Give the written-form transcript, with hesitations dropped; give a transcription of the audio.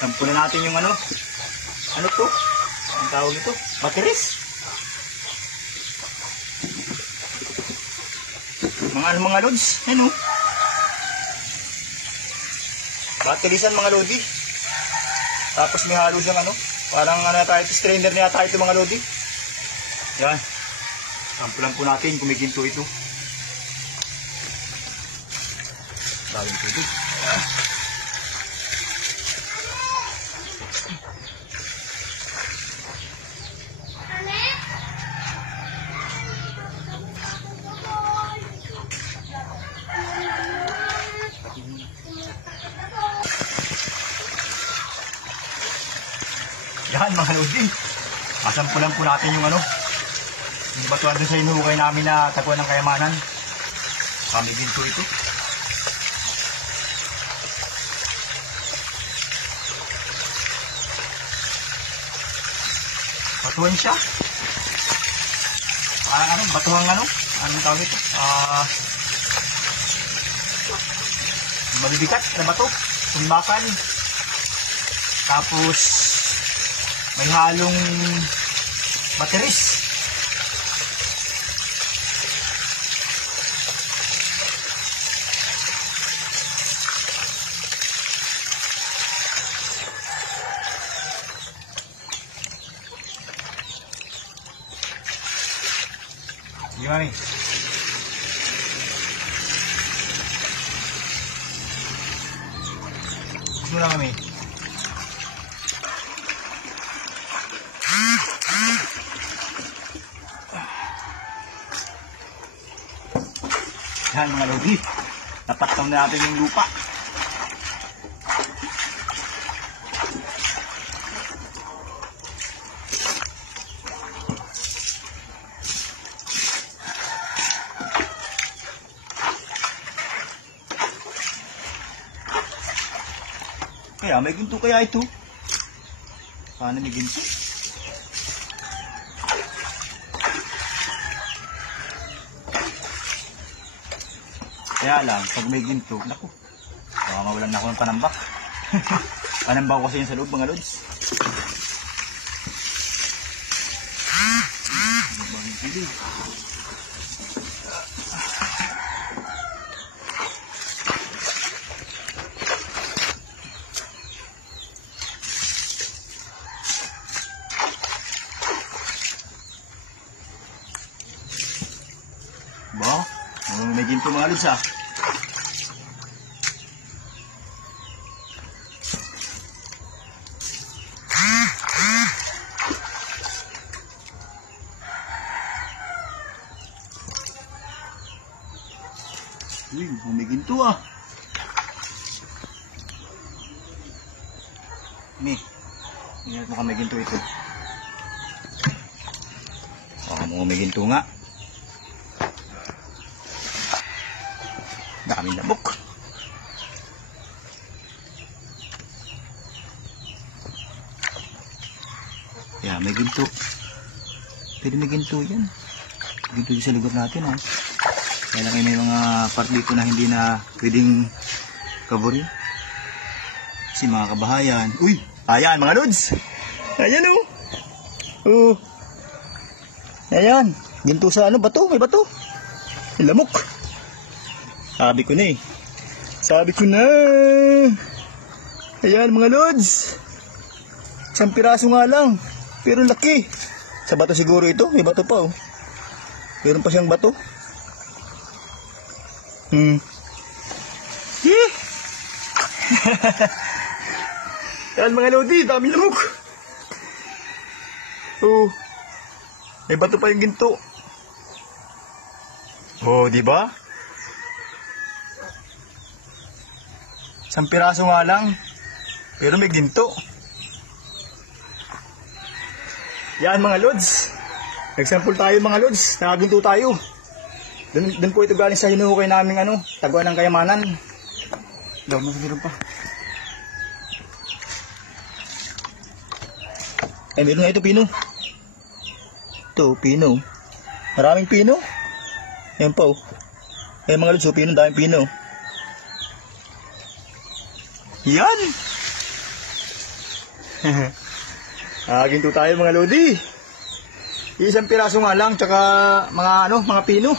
Sampulan natin yung ano. Ano to? Ang tawag ito? Bateris. Mga lods. Ano? Baterisan mga lodi. Tapos may halo siyang ano. Parang ano tayo, strainer niya tayo ito mga lodi. Yan. Sampulan po natin kung may ginto ito. Daming tubig. Yan. Yan mga lodi. Masampulan po natin yung ano. Yung batuan doon sa inuukay namin na Taguan ng Kayamanan. Kami ginto ito. Batuan siya. Parang ano, batuang ano. Anong tawag ito? Mabibigat na bato. Tumbakan. Tapos may halong bateris. Gimana nih? Gimana kami? Yan mga lodi, napataw na natin yung lupa. Kaya may ginto kaya ito? Paano may ginto? Kaya lang, pag may ginto, naku, baka mawalan na ako ng panambak. Panambak ko kasi yun sa loob mga lods. Ba? May ginto mga lods ah. Uy, may ginto ah. Ingat mo ka may ginto ito. Baka mo may ginto nga. Daming labok. Yeah, may ginto. Pwede may ginto yan. Ginto sa likod natin ha. Kaya lang may mga part dito na hindi na pwedeng kaburin. Kasi mga kabahayan. Uy! Ayan mga lods! Ayan o! Oh. Ayan. Ginto sa ano? Bato? May bato. May lamok. Sabi ko na eh. Sabi ko na. Ayan mga lods. Isang piraso nga lang. Pero laki. Sa bato siguro ito. May bato pa oh. Meron pa siyang bato. Yan mga lodi. Dami lamok. Oh. May bato pa yung ginto. Oh, di ba? Isang piraso nga lang. Pero may ginto. Yan mga lods. Nagsample tayo mga lods. Nakaginto tayo. Doon po ito galing sa hinuhukay namin ano, Taguan ng Kayamanan. Daw, meron pa. Ay, meron nga ito pino. Ito, pino. Maraming pino. Ayan pa oh. Ay mga lods, pino, daming pino. Yan! Ginto tayo mga lodi. Isang piraso nga lang, tsaka mga pino.